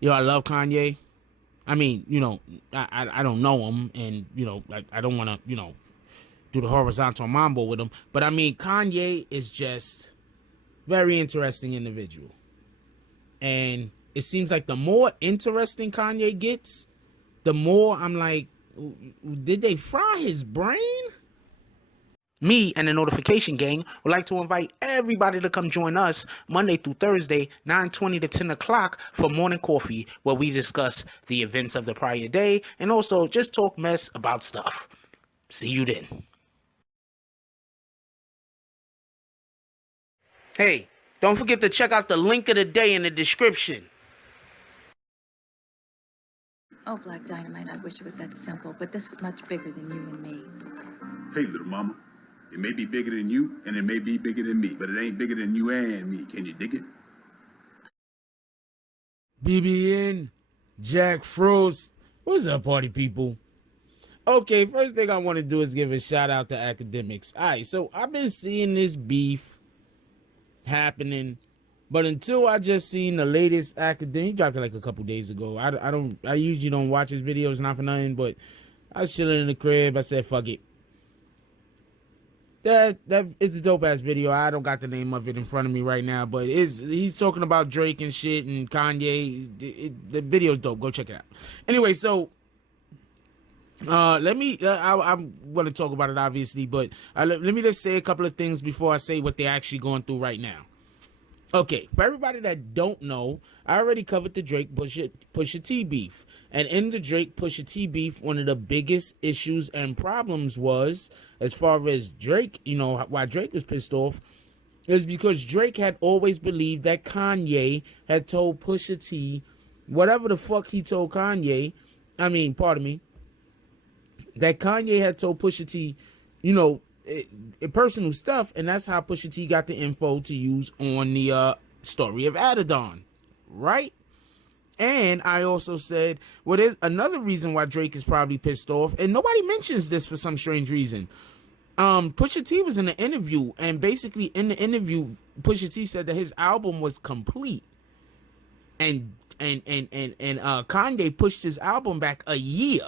Yo, I love Kanye. I mean, I don't know him, and I don't want to do the horizontal mambo with him. But I mean, Kanye is just very interesting individual, and it seems like the more interesting Kanye gets, the more I'm like, did they fry his brain? Me and the Notification Gang would like to invite everybody to come join us Monday through Thursday, 9:20 to 10 o'clock for morning coffee, where we discuss the events of the prior day and also just talk mess about stuff. See you then. Hey, don't forget to check out the link of the day in the description. Oh, Black Dynamite, I wish it was that simple, but this is much bigger than you and me. Hey, little mama. It may be bigger than you, and it may be bigger than me, but it ain't bigger than you and me. Can you dig it? BBN, Jack Frost. What's up, party people? Okay, first thing I want to do is give a shout out to academics. All right, so I've been seeing this beef happening, but until I just seen the latest academic, he dropped it like a couple days ago. I usually don't watch his videos, not for nothing, but I was chilling in the crib. I said, fuck it. That it's a dope ass video. I don't got the name of it in front of me right now, but he's talking about Drake and shit and Kanye. The video's dope. Go check it out. Anyway, so let me. I'm going to talk about it obviously, but let me just say a couple of things before I say what they're actually going through right now. Okay, for everybody that don't know, I already covered the Drake Pusha T beef. And in the Drake Pusha T beef, one of the biggest issues and problems was, as far as Drake, why Drake was pissed off, is because Drake had always believed that Kanye had told Pusha T whatever the fuck he told Kanye. Pardon me. That Kanye had told Pusha T, personal stuff, and that's how Pusha T got the info to use on the story of Adidon, right? And I also said, well, there's another reason why Drake is probably pissed off, and nobody mentions this for some strange reason. Pusha T was in an interview, and basically in the interview, Pusha T said that his album was complete, and Kanye pushed his album back a year.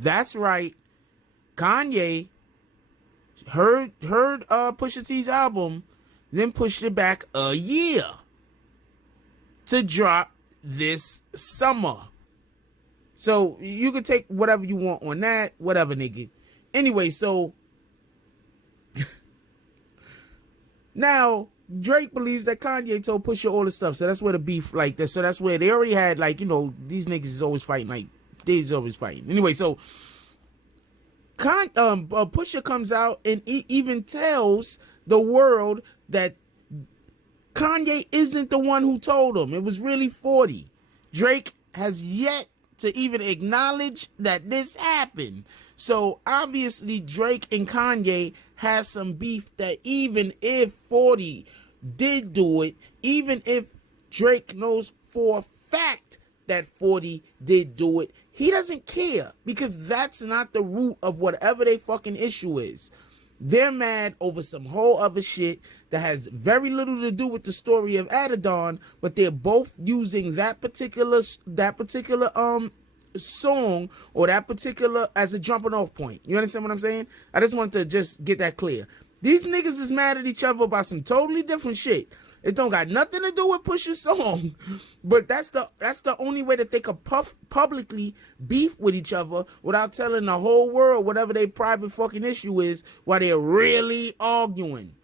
That's right. Kanye heard Pusha T's album, then pushed it back a year to drop this summer. So you can take whatever you want on that, whatever, nigga. Anyway, so now Drake believes that Kanye told Pusha all the stuff. So that's where the beef like this. So that's where they already had these niggas is always fighting, like they's always fighting. Anyway, so Pusha comes out and even tells the world that Kanye isn't the one who told him. It was really 40. Drake has yet to even acknowledge that this happened. So obviously Drake and Kanye has some beef that even if 40 did do it, even if Drake knows for a fact that 40 did do it, he doesn't care, because that's not the root of whatever they fucking issue is. They're mad over some whole other shit that has very little to do with the story of Adidon, but they're both using that particular song or that particular as a jumping off point. You understand what I'm saying? I just want to just get that clear. These niggas is mad at each other about some totally different shit. It don't got nothing to do with Pusha's song, but that's the only way that they could publicly beef with each other without telling the whole world whatever their private fucking issue is while they're really arguing.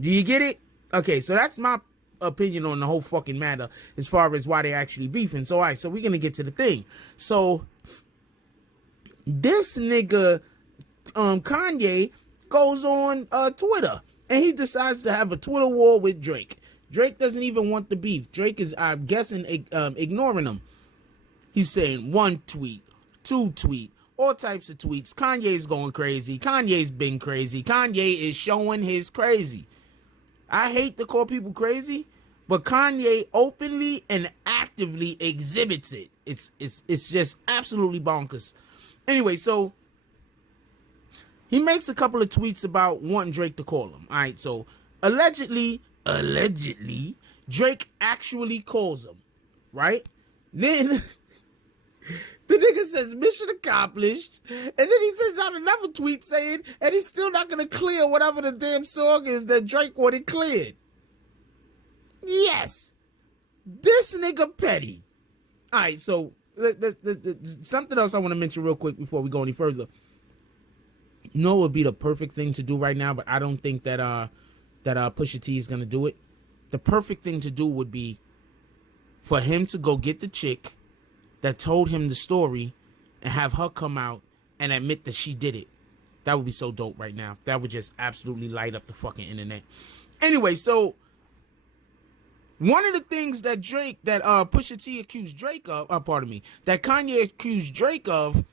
Do you get it? Okay, so that's my opinion on the whole fucking matter as far as why they actually beefing. So, all right, so we're gonna get to the thing. So, this nigga, Kanye, goes on Twitter. And he decides to have a Twitter war with Drake. Drake doesn't even want the beef. Drake is, I'm guessing, ignoring him. He's saying one tweet, two tweet, all types of tweets. Kanye's going crazy. Kanye's been crazy. Kanye is showing his crazy. I hate to call people crazy, but Kanye openly and actively exhibits it. It's just absolutely bonkers. Anyway, so he makes a couple of tweets about wanting Drake to call him. All right, so allegedly, Drake actually calls him, right? Then the nigga says mission accomplished, and then he sends out another tweet saying, and he's still not gonna clear whatever the damn song is that Drake wanted cleared. Yes, this nigga petty. All right, so something else I want to mention real quick before we go any further. You know, it would be the perfect thing to do right now, but I don't think that Pusha T is gonna do it. The perfect thing to do would be for him to go get the chick that told him the story and have her come out and admit that she did it. That would be so dope right now. That would just absolutely light up the fucking internet. Anyway, so one of the things that Pusha T accused Drake of, that Kanye accused Drake of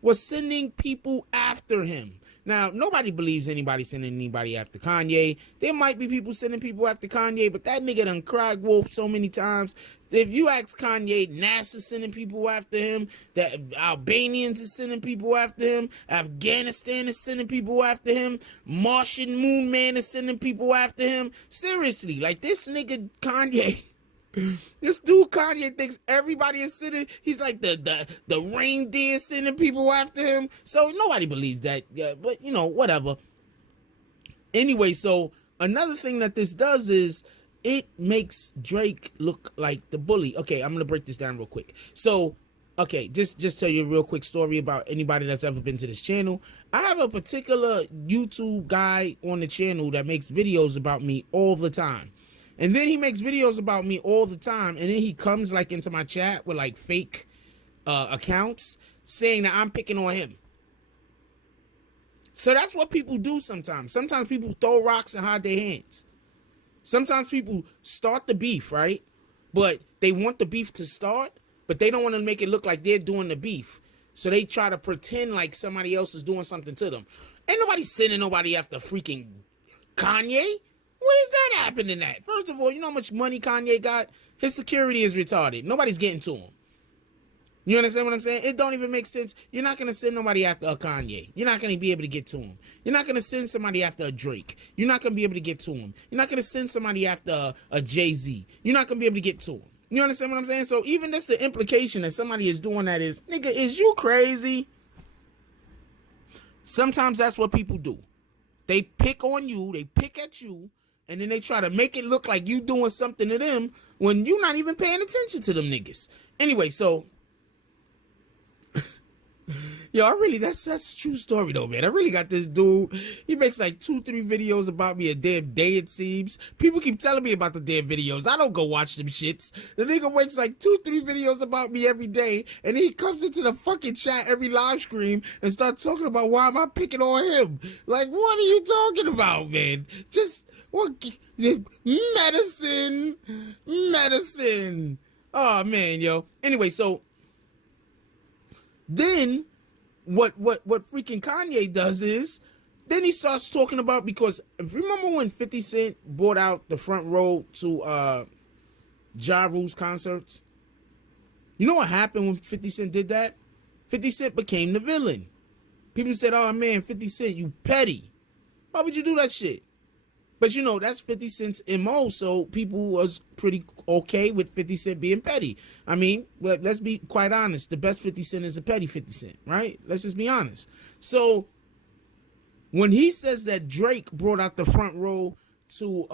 was sending people after him. Now, nobody believes anybody sending anybody after Kanye. There might be people sending people after Kanye, but that nigga done cried wolf so many times. If you ask Kanye, NASA's sending people after him, that Albanians is sending people after him, Afghanistan is sending people after him, Martian Moon Man is sending people after him. Seriously, like this nigga Kanye, this dude Kanye thinks everybody is sending. He's like the reindeer sending people after him. So nobody believes that. Yeah, but you know, whatever. Anyway, so another thing that this does is it makes Drake look like the bully. Okay, I'm gonna break this down real quick. So, okay, just tell you a real quick story about anybody that's ever been to this channel. I have a particular YouTube guy on the channel that makes videos about me all the time. And then he makes videos about me all the time, and then he comes like into my chat with like fake accounts saying that I'm picking on him. So that's what people do sometimes. Sometimes people throw rocks and hide their hands. Sometimes people start the beef, right? But they want the beef to start, but they don't want to make it look like they're doing the beef. So they try to pretend like somebody else is doing something to them. Ain't nobody sending nobody after freaking Kanye. Where's that happening at? First of all, you know how much money Kanye got? His security is retarded. Nobody's getting to him. You understand what I'm saying? It don't even make sense. You're not going to send nobody after a Kanye. You're not going to be able to get to him. You're not going to send somebody after a Drake. You're not going to be able to get to him. You're not going to send somebody after a Jay-Z. You're not going to be able to get to him. You understand what I'm saying? So even that's the implication that somebody is doing that is, nigga, is you crazy? Sometimes that's what people do. They pick on you. They pick at you. And then they try to make it look like you doing something to them when you're not even paying attention to them niggas. Anyway, so yo, that's a true story though, man. I really got this dude. He makes like 2-3 videos about me a damn day, it seems. People keep telling me about the damn videos. I don't go watch them shits. The nigga makes like 2-3 videos about me every day, and he comes into the fucking chat every live stream and starts talking about why am I picking on him? Like, what are you talking about, man? Just what? Medicine. Oh man, yo. Anyway, so then what freaking Kanye does is then he starts talking about, because remember when 50 Cent bought out the front row to Ja Rule's concerts? You know what happened when 50 Cent did that? 50 Cent became the villain. People said, oh man, 50 Cent, you petty. Why would you do that shit? But you know, that's 50 Cent's MO, so people was pretty okay with 50 Cent being petty. I mean, let's be quite honest. The best 50 Cent is a petty 50 Cent, right? Let's just be honest. So when he says that Drake brought out the front row to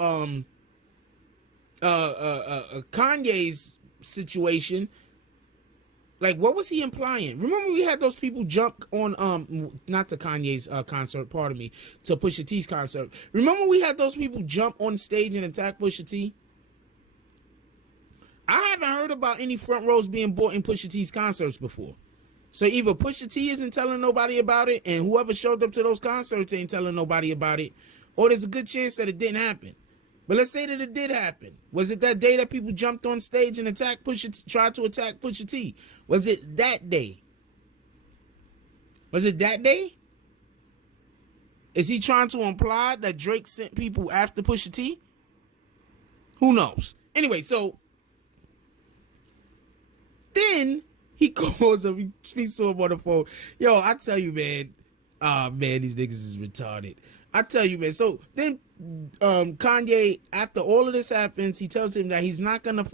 Kanye's situation, like, what was he implying? Remember we had those people jump on, not to Kanye's concert, pardon me, to Pusha T's concert. Remember we had those people jump on stage and attack Pusha T? I haven't heard about any front rows being bought in Pusha T's concerts before. So either Pusha T isn't telling nobody about it, and whoever showed up to those concerts ain't telling nobody about it, or there's a good chance that it didn't happen. But let's say that it did happen. Was it that day that people jumped on stage and attacked tried to attack Pusha T? Was it that day? Was it that day? Is he trying to imply that Drake sent people after Pusha T? Who knows? Anyway, so then he calls him, he speaks to him on the phone. Yo, I tell you, man, man, these niggas is retarded. I tell you, man. So then Kanye, after all of this happens, he tells him that he's not gonna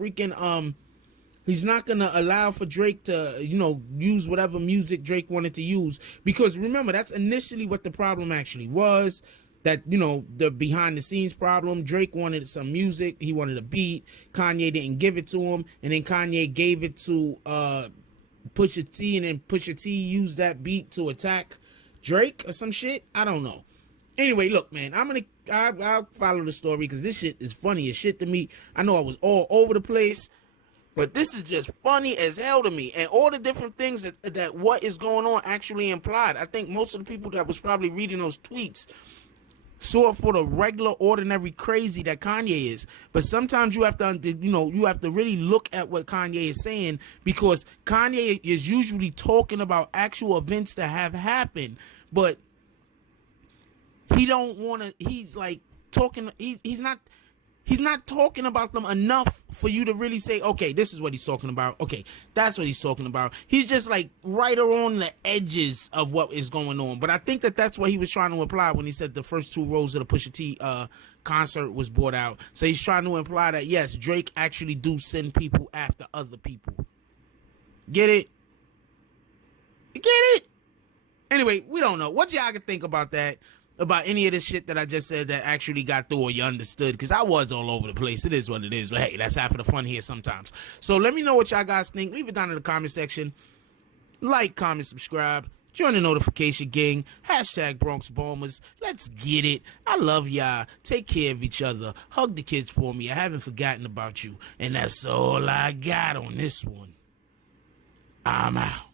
allow for Drake to, use whatever music Drake wanted to use. Because remember, that's initially what the problem actually was. That, the behind the scenes problem. Drake wanted some music. He wanted a beat. Kanye didn't give it to him. And then Kanye gave it to Pusha T. And then Pusha T used that beat to attack Drake or some shit. I don't know. Anyway, look, man, I'll follow the story because this shit is funny as shit to me. I know I was all over the place, but this is just funny as hell to me. And all the different things that what is going on actually implied. I think most of the people that was probably reading those tweets saw it for the regular, ordinary crazy that Kanye is. But sometimes you have to, you have to really look at what Kanye is saying, because Kanye is usually talking about actual events that have happened, but he don't want to. He's like talking. He's not talking about them enough for you to really say, okay, this is what he's talking about. Okay, that's what he's talking about. He's just like right around the edges of what is going on. But I think that's what he was trying to imply when he said the first 2 rows of the Pusha T concert was bought out. So he's trying to imply that, yes, Drake actually do send people after other people. Get it? You get it? Anyway, we don't know. What y'all can think about that? About any of this shit that I just said that actually got through or you understood, because I was all over the place. It is what it is, but hey, that's half of the fun here sometimes. So let me know what y'all guys think. Leave it down in the comment section. Like, comment, subscribe. Join the notification gang. Hashtag Bronx Bombers. Let's get it. I love y'all. Take care of each other. Hug the kids for me. I haven't forgotten about you. And that's all I got on this one. I'm out.